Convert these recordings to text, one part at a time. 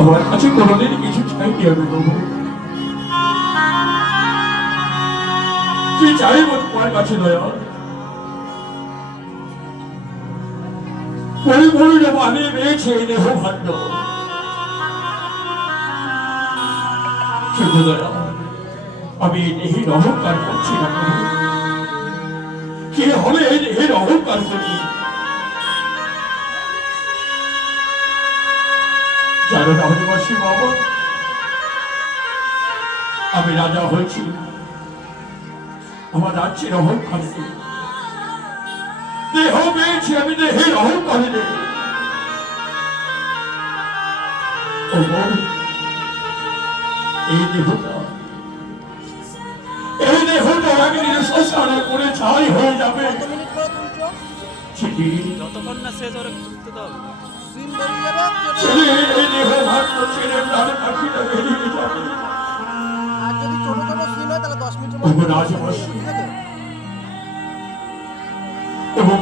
আমার কাছে কোনোদিন কিছু চাইনি আমি প্রভু কি চাইব তোমার কাছে দয়া। পরিপূর্ণ মানে পেয়েছে এই দেহ ভাণ্ড শুধু দয়া, আমি দেহের অহংকার করছি না। কে হবে এই দেহের অহংকার করি? জানো না বাবা? আমি রাজা হয়েছি। আমার রাজ্যের অহংকার। নেই দেহ পেয়েছি আমি দেহের অহংকার। নেই ও বউ, এই দেহটা এই দেহটা একদিন শ্মশানে করে ছাই হয়ে যাবে। যতক্ষণ না শেষ ওরা তুলতে দাও। এবং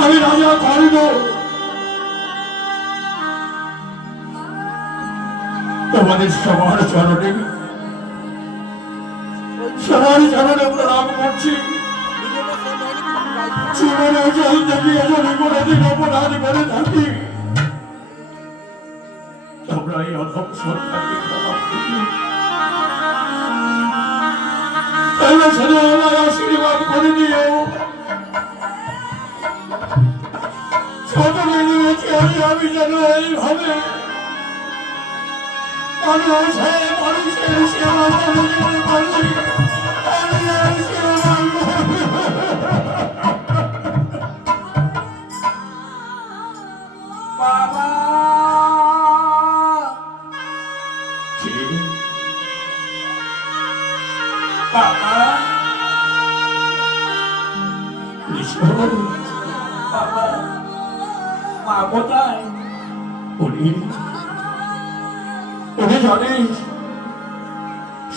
আমি রাজা কর্ণ তোমাদের সবার চরণে সবার চরণে প্রণাম করছি। জীবনে জল দেখিয়ে যদি কোনোদিন অপরাধ করে থাকি তোমরা এই অধম সরকারকে ক্ষমা করে মানুষের সেবা করতে বাবা বাবা মা কোথায় উনি উনি জানিস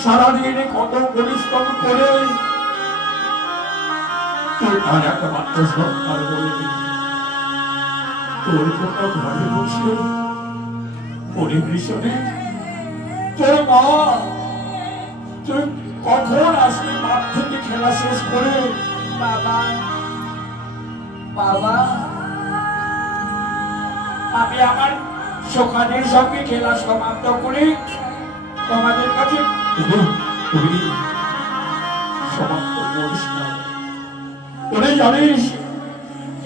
সারাদিনে কত পরিশ্রম করে তুই আর একটা মাত্র সরকার বলে তোর জন্য ঘরে বসে পরিবেশনে মা তুই কখন আসবি? মাঠ থেকে খেলা শেষ করে। বাবা বাবা। আমি আমার সকালের সঙ্গে খেলা সমাপ্ত করে তোমাদের কাছে সমাপ্ত করিস জানিস,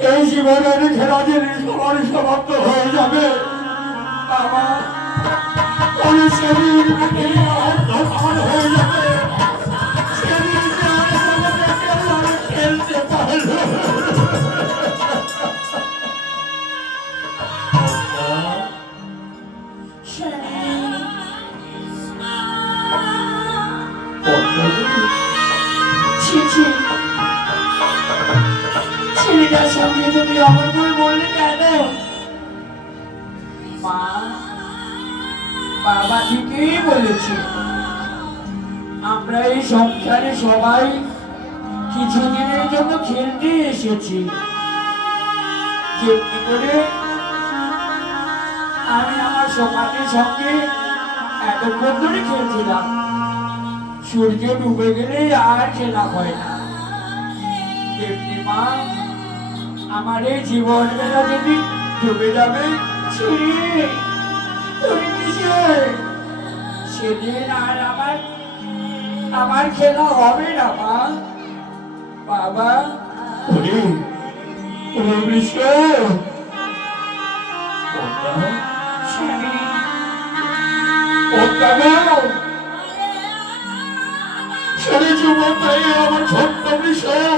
এই জীবনের খেলা যে সবার সমাপ্ত হয়ে যাবে। বাবা। ছেলেটার সঙ্গে তুমি অমন করে বললে কেন? মা বাবা ঠিকই বলেছে। আমরা এই সংসারে সবাই কিছুদিনের জন্য খেলতে এসেছি। যেমনি করে আমি আমার সকালের সঙ্গে এতক্ষণ ধরে খেলছিলাম। সূর্য ডুবে গেলে আর খেলা হয় না। তেমনি মা, আমার এই জীবন বেলা যদি ডুবে যাবে ছিড়ে তুমি সেদিন আর আমার আমার খেলা হবে না মা। বাবা আমার ছোট্ট বিষয়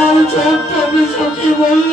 আমার ছোট্ট বিষয় কি বলল?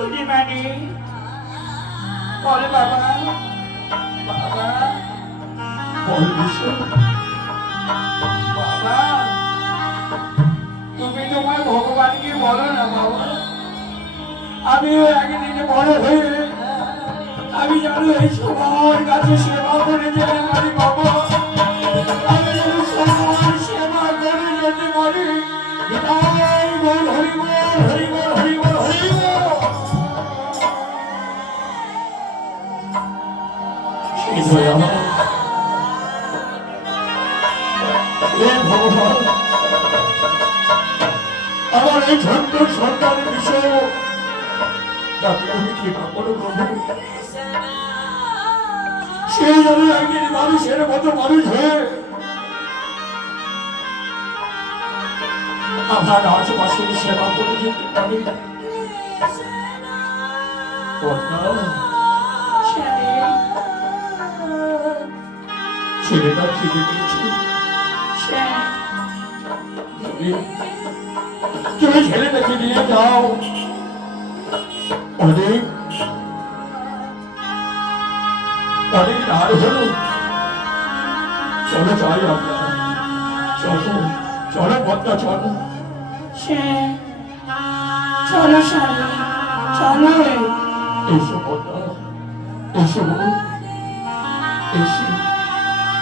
পূর্ণিমানি বল বাবা বাবা বল বাবা তুমি তোমার ভগবানকে বলো না বাবা আমিও একদিনে বড় হয়ে আমি যেন এই সবার কাছে সেবা করে যেতে আমার হে ভগবান আমার এই ছোট্ট সন্তানের বিষয় সেই জন্য একদিন মানুষের মতো মানুষ হয়ে আমার আশেপাশের সেবা করে যেতে পারি ছেলেটা খিদে পেয়েছে তুমি- ছেলেটাকে নিয়ে যাও অনেক অনেক রাত হলো চলো যাই আমরা চলো চলো পদ্মা চলো চলো চলো এসো পদ্মা এসো এসো